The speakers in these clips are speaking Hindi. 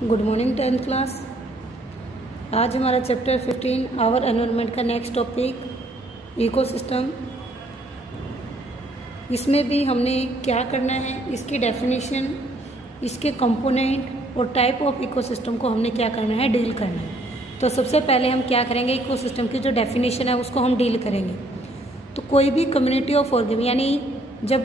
Good morning 10th class. आज हमारा चैप्टर 15 आवर एनवायरनमेंट का नेक्स्ट टॉपिक इकोसिस्टम। इसमें भी हमने क्या करना है, इसकी डेफिनेशन, इसके कंपोनेंट और टाइप ऑफ इकोसिस्टम को हमने क्या करना है, डील करना है। तो सबसे पहले हम क्या करेंगे, इकोसिस्टम की जो डेफिनेशन है उसको हम डील करेंगे। तो कोई भी कम्युनिटी ऑफ ऑर्गेनिज्म, यानी जब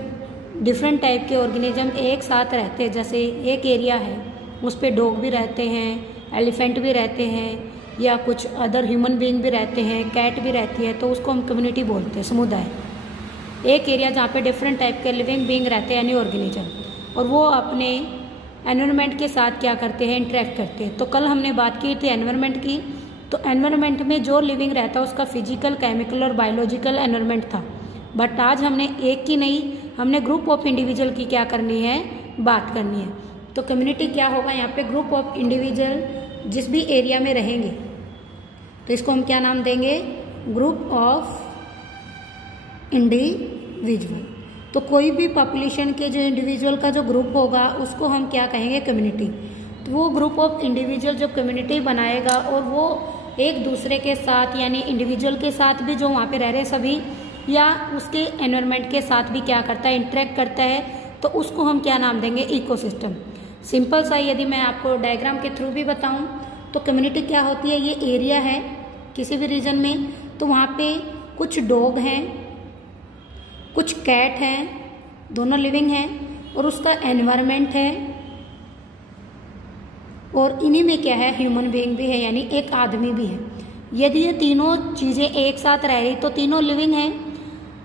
डिफरेंट टाइप के ऑर्गेनिज्म एक साथ रहते हैं, जैसे एक एरिया है उस पे डॉग भी रहते हैं, एलिफेंट भी रहते हैं, या कुछ अदर ह्यूमन बीइंग भी रहते हैं, कैट भी रहती है, तो उसको हम कम्युनिटी बोलते हैं, समुदाय। एक एरिया जहाँ पे डिफरेंट टाइप के लिविंग बीइंग रहते हैं यानी ऑर्गेनिज्म, और वो अपने एनवायरनमेंट के साथ क्या करते हैं, इंटरेक्ट करते हैं। तो कल हमने बात की थी एनवायरनमेंट की। तो एनवायरनमेंट में जो लिविंग रहता है उसका फिजिकल, केमिकल और बायोलॉजिकल एनवायरनमेंट था। बट आज हमने एक की नहीं, हमने ग्रुप ऑफ इंडिविजुअल की क्या करनी है, बात करनी है। तो कम्युनिटी क्या होगा, यहाँ पे ग्रुप ऑफ इंडिविजुअल जिस भी एरिया में रहेंगे, तो इसको हम क्या नाम देंगे, ग्रुप ऑफ इंडिविजुअल। तो कोई भी पॉपुलेशन के जो इंडिविजुअल का जो ग्रुप होगा उसको हम क्या कहेंगे, कम्युनिटी। तो वो ग्रुप ऑफ इंडिविजुअल जो कम्युनिटी बनाएगा और वो एक दूसरे के साथ यानी इंडिविजुअल के साथ भी जो वहाँ पे रह रहे सभी, या उसके एनवायरनमेंट के साथ भी क्या करता है, इंटरेक्ट करता है, तो उसको हम क्या नाम देंगे, इकोसिस्टम। सिंपल सा यदि मैं आपको डायग्राम के थ्रू भी बताऊं तो कम्युनिटी क्या होती है, ये एरिया है किसी भी रीजन में, तो वहाँ पे कुछ डॉग हैं, कुछ कैट हैं, दोनों लिविंग हैं, और उसका एनवायरनमेंट है, और इन्हीं में क्या है, ह्यूमन बीइंग भी है यानी एक आदमी भी है। यदि ये तीनों चीज़ें एक साथ रह रही तो तीनों लिविंग हैं।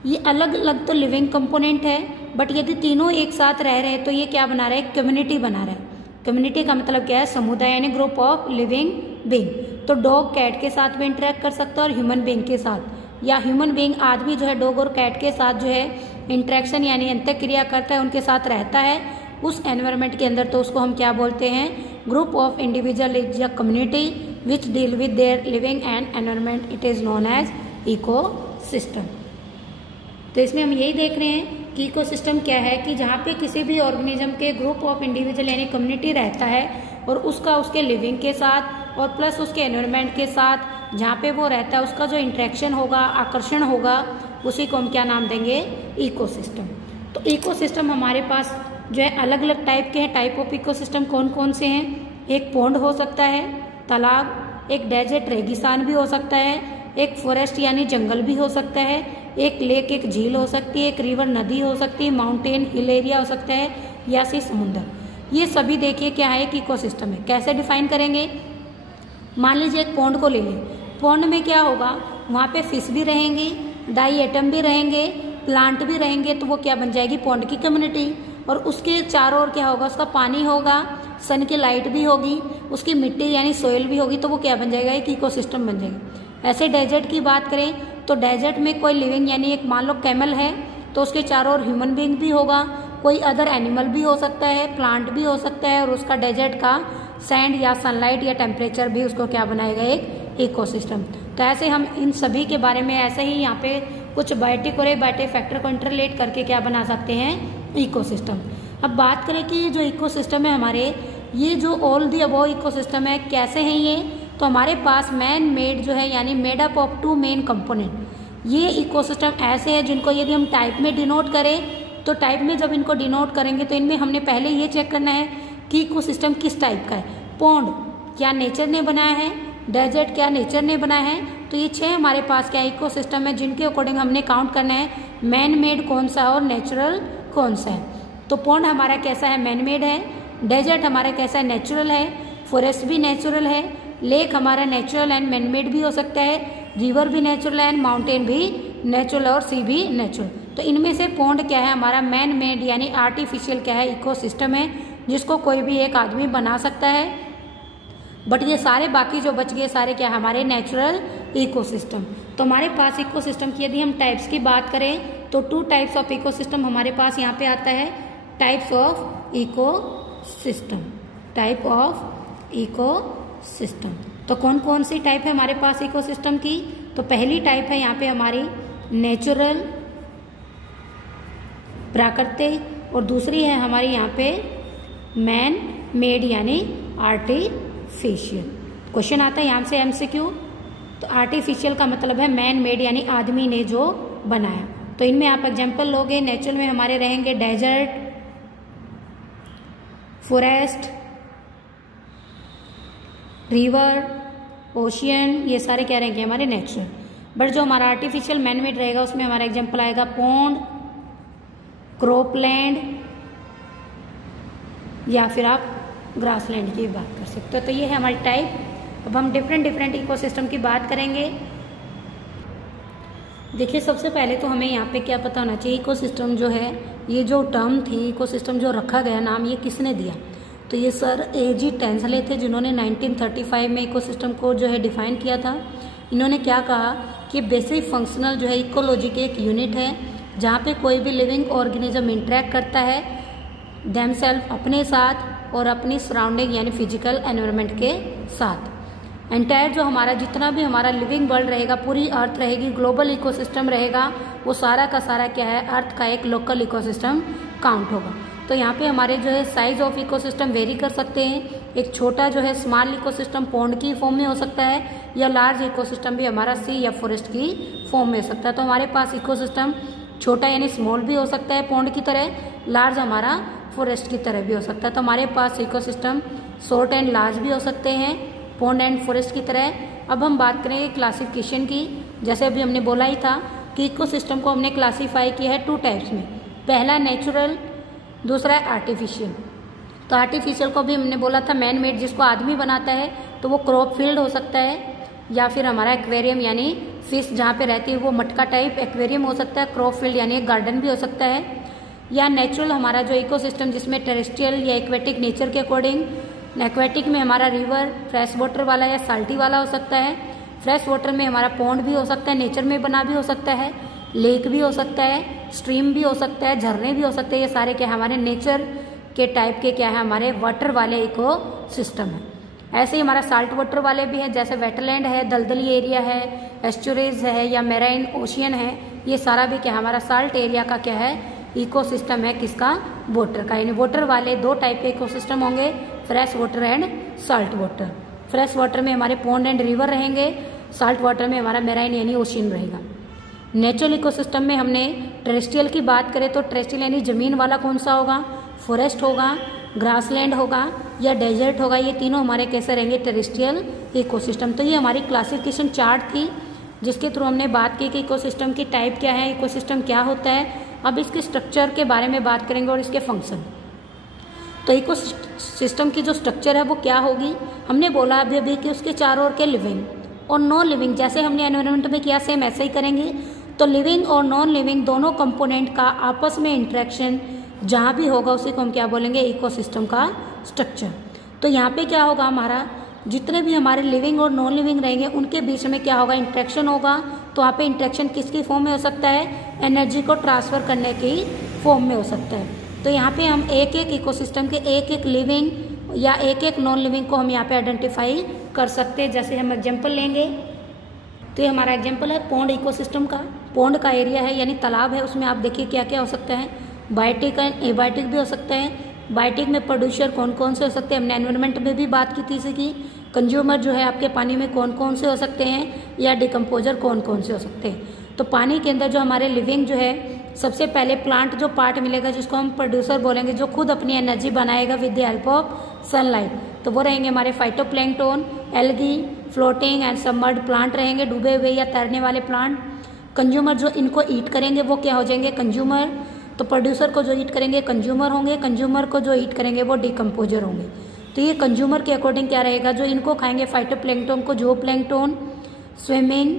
ये अलग अलग तो लिविंग कंपोनेंट है, बट यदि तीनों एक साथ रह रहे हैं तो ये क्या बना रहा है, कम्युनिटी बना रहा है। कम्युनिटी का मतलब क्या है, समुदाय यानी ग्रुप ऑफ लिविंग बीइंग। तो डॉग कैट के साथ भी इंटरेक्ट कर सकता है और ह्यूमन बीइंग के साथ, या ह्यूमन बीइंग आदमी जो है डॉग और कैट के साथ जो है इंटरेक्शन यानी अंतःक्रिया करता है, उनके साथ रहता है उस एनवायरनमेंट के अंदर, तो उसको हम क्या बोलते हैं, group of individual is a community which deal with their living and environment, it is known as ecosystem. तो इसमें हम यही देख रहे हैं कि इकोसिस्टम क्या है, कि जहाँ पे किसी भी ऑर्गेनिज्म के ग्रुप ऑफ इंडिविजुअल यानी कम्युनिटी रहता है और उसका उसके लिविंग के साथ और प्लस उसके एनवायरनमेंट के साथ जहाँ पे वो रहता है उसका जो इंटरेक्शन होगा, आकर्षण होगा, उसी को हम क्या नाम देंगे, इकोसिस्टम। तो इकोसिस्टम हमारे पास जो है अलग अलग टाइप के हैं। टाइप ऑफ इकोसिस्टम कौन कौन से हैं, एक पॉन्ड हो सकता है, तालाब, एक डेजर्ट रेगिस्तान भी हो सकता है, एक फॉरेस्ट यानी जंगल भी हो सकता है, एक लेक एक झील हो सकती है, एक रिवर नदी हो सकती है, माउंटेन हिल एरिया हो सकता है, या सी समुद्र। ये सभी देखिए क्या है, एक इकोसिस्टम है। कैसे डिफाइन करेंगे, मान लीजिए एक पॉन्ड को ले लें। पॉन्ड में क्या होगा, वहाँ पे फिश भी रहेंगी, डाई एटम भी रहेंगे, प्लांट भी रहेंगे, तो वो क्या बन जाएगी, पॉन्ड की कम्युनिटी। और उसके चारों ओर क्या होगा, उसका पानी होगा, सन की लाइट भी होगी, उसकी मिट्टी यानी सोइल भी होगी, तो वो क्या बन जाएगा, एक इकोसिस्टम बन जाएगा। ऐसे डेजर्ट की बात करें तो डेजर्ट में कोई लिविंग यानी एक मान लो कैमल है तो उसके चारों ओर ह्यूमन बीइंग भी होगा, कोई अदर एनिमल भी हो सकता है, प्लांट भी हो सकता है, और उसका डेजर्ट का सैंड या सनलाइट या टेम्परेचर भी उसको क्या बनाएगा, एक इकोसिस्टम। तो ऐसे हम इन सभी के बारे में ऐसे ही यहाँ पे कुछ बायोटिक और एबायोटिक फैक्टर को इंटरलेट करके क्या बना सकते हैं, इकोसिस्टम। अब बात करें कि जो इकोसिस्टम है हमारे, ये जो ऑल दी अबव इकोसिस्टम है, कैसे हैं ये, तो हमारे पास मैन मेड जो है यानी made up of two main component. ये इकोसिस्टम ऐसे हैं जिनको यदि हम टाइप में डिनोट करें, तो टाइप में जब इनको डिनोट करेंगे तो इनमें हमने पहले ये चेक करना है कि इकोसिस्टम किस टाइप का है। पॉन्ड क्या नेचर ने बनाया है, डेजर्ट क्या नेचर ने बनाया है, तो ये 6 हमारे पास क्या इकोसिस्टम है जिनके अकॉर्डिंग हमने काउंट करना है मैन मेड कौन सा और नेचुरल कौन सा है। तो पॉन्ड हमारा कैसा है, मैन मेड है, डेजर्ट हमारा कैसा है, नेचुरल है, फॉरेस्ट भी नेचुरल है, लेक हमारा नेचुरल एंड मैनमेड भी हो सकता है, रिवर भी नेचुरल एंड माउंटेन भी नेचुरल और सी भी नेचुरल। तो इनमें से पॉन्ड क्या है, हमारा मैन मेड यानी आर्टिफिशियल क्या है, इकोसिस्टम है, जिसको कोई भी एक आदमी बना सकता है। बट ये सारे बाकी जो बच गए सारे क्या हमारे नेचुरल इकोसिस्टम। तो हमारे पास इकोसिस्टम की यदि हम टाइप्स की बात करें तो 2 टाइप्स ऑफ इकोसिस्टम हमारे पास यहाँ पे आता है, types of ecosystem, type of ecosystem. तो कौन कौन सी टाइप है हमारे पास इकोसिस्टम की, तो पहली टाइप है यहाँ पे हमारी नेचुरल प्राकृतिक, और दूसरी है हमारी यहाँ पे मैन मेड यानी आर्टिफिशियल। क्वेश्चन आता है यहाँ से MCQ। तो आर्टिफिशियल का मतलब है मैन मेड, यानी आदमी ने जो बनाया। तो इनमें आप एग्जाम्पल लोगे, नेचुरल में हमारे रहेंगे डेजर्ट, फॉरेस्ट, रिवर, ओशियन, ये सारे क्या रहेंगे हमारे नेचुरल। बट जो हमारा आर्टिफिशियल मैन मेड रहेगा उसमें हमारा एग्जाम्पल आएगा पॉन्ड, क्रॉपलैंड, या फिर आप ग्रासलैंड की बात कर सकते हो। तो ये है हमारी टाइप। अब हम डिफरेंट इकोसिस्टम की बात करेंगे। देखिए सबसे पहले तो हमें यहाँ पे क्या पता होना चाहिए, इकोसिस्टम जो है, ये जो टर्म थी इकोसिस्टम जो रखा गया नाम, ये किसने दिया। तो ये सर A.G. टेंसले थे जिन्होंने 1935 में इकोसिस्टम को जो है डिफाइन किया था। इन्होंने क्या कहा कि बेसिक फंक्शनल जो है इकोलॉजी के एक यूनिट है जहाँ पे कोई भी लिविंग ऑर्गेनिज्म इंटरेक्ट करता है देमसेल्फ अपने साथ और अपनी सराउंडिंग यानी फिजिकल एनवायरनमेंट के साथ। एंटायर जो हमारा जितना भी हमारा लिविंग वर्ल्ड रहेगा, पूरी अर्थ रहेगी, ग्लोबल इकोसिस्टम रहेगा, वो सारा का सारा क्या है, अर्थ का एक लोकल इकोसिस्टम काउंट होगा। तो यहाँ पे हमारे जो है साइज ऑफ इकोसिस्टम वेरी कर सकते हैं। एक छोटा जो है स्मॉल इकोसिस्टम पॉन्ड की फॉर्म में हो सकता है, या लार्ज इकोसिस्टम भी हमारा सी या फॉरेस्ट की फॉर्म में हो सकता है। तो हमारे पास इकोसिस्टम छोटा यानी स्मॉल भी हो सकता है पॉन्ड की तरह, लार्ज हमारा फॉरेस्ट की तरह भी हो सकता है। तो हमारे पास इकोसिस्टम शॉर्ट एंड लार्ज भी हो सकते हैं पॉन्ड एंड फॉरेस्ट की तरह। अब हम बात करेंगे क्लासिफिकेशन की। जैसे अभी हमने बोला ही था कि इकोसिस्टम को हमने क्लासीफाई किया है 2 टाइप्स में, पहला नेचुरल, दूसरा है आर्टिफिशियल। तो आर्टिफिशियल को भी हमने बोला था मैन मेड, जिसको आदमी बनाता है, तो वो क्रॉप फील्ड हो सकता है, या फिर हमारा एक्वेरियम यानी फिश जहाँ पे रहती है वो मटका टाइप एक्वेरियम हो सकता है, क्रॉप फील्ड यानी एक गार्डन भी हो सकता है, या नेचुरल हमारा जो इकोसिस्टम जिसमें टेरेस्ट्रियल या एक्वेटिक नेचर के अकॉर्डिंग। एक्वेटिक में हमारा रिवर फ्रेश वाटर वाला या साल्टी वाला हो सकता है, फ्रेश वाटर में हमारा पॉन्ड भी हो सकता है, नेचर में बना भी हो सकता है, लेक भी हो सकता है, स्ट्रीम भी हो सकता है, झरने भी हो सकते हैं। ये सारे क्या है हमारे नेचर के टाइप के क्या है हमारे वाटर वाले इको सिस्टम है। ऐसे ही हमारा साल्ट वाटर वाले भी है, जैसे वेटलैंड है, दलदली एरिया है, एस्चुरीज है, या मेराइन ओशियन है। ये सारा भी क्या हमारा साल्ट एरिया का क्या है इकोसिस्टम है, किसका, वाटर का। यानी वाटर वाले 2 टाइप के इकोसिस्टम होंगे, fresh water and salt water. Fresh water में हमारे पॉन्ड एंड रिवर रहेंगे, साल्ट वाटर में हमारा मेराइन यानी ओशियन रहेगा। नेचुरल इकोसिस्टम में हमने टेरेस्ट्रियल की बात करें तो टेरेस्ट्रियल यानी जमीन वाला कौन सा होगा, फॉरेस्ट होगा, ग्रासलैंड होगा या डेजर्ट होगा। ये तीनों हमारे कैसे रहेंगे, टेरेस्ट्रियल इकोसिस्टम। तो ये हमारी क्लासिफिकेशन चार्ट थी जिसके थ्रू हमने बात की कि इकोसिस्टम की टाइप क्या है, इकोसिस्टम क्या होता है। अब इसके स्ट्रक्चर के बारे में बात करेंगे और इसके फंक्शन। तो इकोसिस्टम की जो स्ट्रक्चर है वो क्या होगी, हमने बोला अभी कि उसके चारों ओर के लिविंग और नॉन लिविंग, जैसे हमने एनवायरनमेंट में किया सेम ऐसे ही करेंगे। तो लिविंग और नॉन लिविंग दोनों कंपोनेंट का आपस में इंटरेक्शन जहाँ भी होगा उसी को हम क्या बोलेंगे, इकोसिस्टम का स्ट्रक्चर। तो यहाँ पे क्या होगा, हमारा जितने भी हमारे लिविंग और नॉन लिविंग रहेंगे उनके बीच में क्या होगा, इंटरेक्शन होगा। तो वहाँ पे इंटरेक्शन किसकी फॉर्म में हो सकता है, एनर्जी को ट्रांसफर करने की फॉर्म में हो सकता है। तो यहाँ पे हम एक एक इकोसिस्टम के एक एक लिविंग या एक एक नॉन लिविंग को हम यहाँ पे आइडेंटिफाई कर सकते हैं। जैसे हम एग्जाम्पल लेंगे तो ये हमारा एग्जाम्पल है पॉन्ड इकोसिस्टम का। पॉन्ड का एरिया है यानी तालाब है, उसमें आप देखिए क्या क्या हो सकता है, बायोटिक एंड एबायोटिक भी हो सकता है। बायोटिक में प्रोड्यूसर कौन कौन से हो सकते हैं, हमने एनवायरनमेंट में भी बात की थी इसकी। कंज्यूमर जो है आपके पानी में कौन कौन से हो सकते हैं, या डिकम्पोजर कौन कौन से हो सकते हैं। तो पानी के अंदर जो हमारे लिविंग जो है, सबसे पहले प्लांट जो पार्ट मिलेगा जिसको हम प्रोड्यूसर बोलेंगे, जो खुद अपनी एनर्जी बनाएगा with the help of sunlight, तो वो रहेंगे हमारे phytoplankton, algae, floating and submerged plant रहेंगे, डूबे हुए या तैरने वाले प्लांट। कंज्यूमर जो इनको ईट करेंगे वो क्या हो जाएंगे, कंज्यूमर। तो प्रोड्यूसर को जो ईट करेंगे कंज्यूमर होंगे, कंज्यूमर को जो ईट करेंगे वो डिकम्पोजर होंगे। तो ये कंज्यूमर के अकॉर्डिंग क्या रहेगा, जो इनको खाएंगे फाइटोप्लैंक्टन को ज़ूओप्लैंक्टन, स्विमिंग,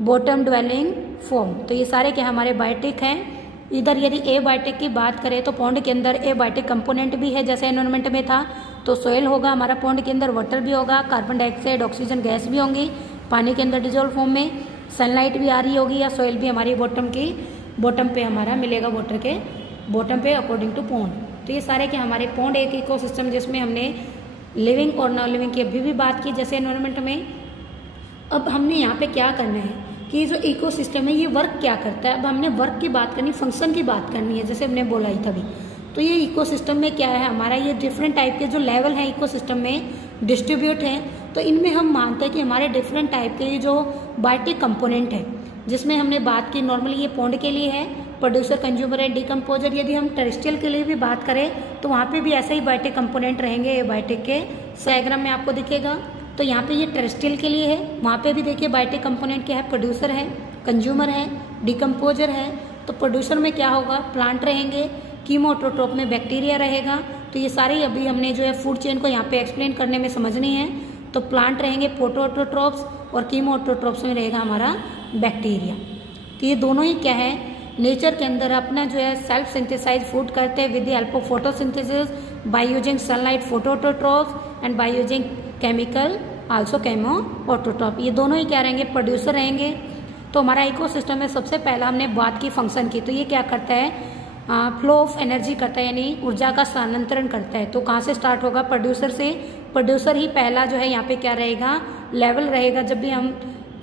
बॉटम ड्वेलिंग फॉर्म। तो ये सारे क्या हमारे बायोटिक हैं। इधर यदि एबायोटिक की बात करें तो पॉन्ड के अंदर एबायोटिक कंपोनेंट भी है, जैसे एनवायरनमेंट में था। तो सोयल होगा हमारा पॉन्ड के अंदर, वाटर भी होगा, कार्बन डाइऑक्साइड, ऑक्सीजन गैस भी होंगी पानी के अंदर डिजोल्व फॉर्म में, सनलाइट भी आ रही होगी, या सोयल भी हमारी बॉटम पे हमारा मिलेगा, वाटर के बॉटम पे अकॉर्डिंग टू पॉन्ड। तो ये सारे के हमारे पॉन्ड एक इकोसिस्टम जिसमें हमने लिविंग और नॉन लिविंग की अभी भी बात की जैसे एनवायरनमेंट में। अब हमने यहाँ पे क्या करना है कि जो इकोसिस्टम है ये वर्क क्या करता है। अब हमने वर्क की बात करनी, फंक्शन की बात करनी है, जैसे हमने बोला ही था अभी। तो ये इकोसिस्टम में क्या है हमारा, ये डिफरेंट टाइप के जो लेवल हैं इकोसिस्टम में डिस्ट्रीब्यूट हैं। तो इनमें हम मानते हैं कि हमारे डिफरेंट टाइप के ये जो बायोटिक कंपोनेंट है, जिसमें हमने बात की नॉर्मली ये पॉन्ड के लिए है, प्रोड्यूसर, कंज्यूमर एंड डिकम्पोजर। यदि हम टेरेस्ट्रियल के लिए भी बात करें तो वहाँ पे भी ऐसे ही बायोटिक कंपोनेंट रहेंगे, ये बायोटिक के डायग्राम में आपको दिखेगा। तो यहाँ पे ये टेरेस्ट्रियल के लिए है, वहाँ पे भी देखिए बायोटिक कंपोनेंट क्या है, प्रोड्यूसर है, कंज्यूमर है, डिकम्पोजर है। तो प्रोड्यूसर में क्या होगा, प्लांट रहेंगे, कीमोऑटोट्रोप में बैक्टीरिया रहेगा। तो ये सारे अभी हमने जो है फूड चेन को यहाँ पे एक्सप्लेन करने में समझनी है। तो प्लांट रहेंगे फोटोऑटोट्रोप्स और कीमोऑटोट्रोप्स में रहेगा हमारा बैक्टीरिया। तो ये दोनों ही क्या है, नेचर के अंदर अपना जो है सेल्फ सिंथेसाइज फूड करते हैं with the help of photosynthesis by using sunlight photoautotrophs and by using chemical also chemoautotroph. ये दोनों ही क्या रहेंगे, प्रोड्यूसर रहेंगे। तो हमारा इकोसिस्टम में सबसे पहला हमने बात की फंक्शन की, तो ये क्या करता है, फ्लो ऑफ एनर्जी करता है, यानी ऊर्जा का स्थानांतरण करता है। तो कहाँ से स्टार्ट होगा, प्रोड्यूसर से। प्रोड्यूसर ही पहला जो है यहाँ पे क्या रहेगा, लेवल रहेगा। जब भी हम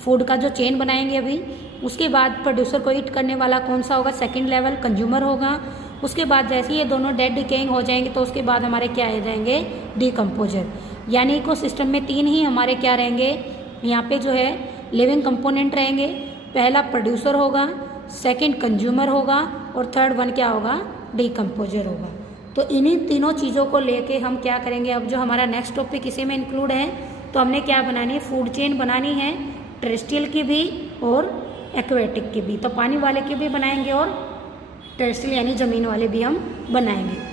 फूड का जो चेन बनाएंगे अभी, उसके बाद प्रोड्यूसर को ईट करने वाला कौन सा होगा, सेकंड लेवल कंज्यूमर होगा। उसके बाद जैसे ये दोनों डेड डिकेइंग हो जाएंगे तो उसके बाद हमारे क्या आ जाएंगे, डिकम्पोजर। यानी इकोसिस्टम में तीन ही हमारे क्या रहेंगे, यहाँ पे जो है लिविंग कंपोनेंट रहेंगे। पहला प्रोड्यूसर होगा, सेकंड कंज्यूमर होगा और थर्ड वन क्या होगा, डिकम्पोजर होगा। तो इन्हीं तीनों चीज़ों को लेके हम क्या करेंगे, अब जो हमारा नेक्स्ट टॉपिक इसी में इंक्लूड है, तो हमने क्या बनानी है, फूड चेन बनानी है, टेरेस्ट्रियल की भी और एक्वेटिक की भी। तो पानी वाले की भी बनाएंगे और टेरेस्ट्रियल यानी जमीन वाले भी हम बनाएंगे।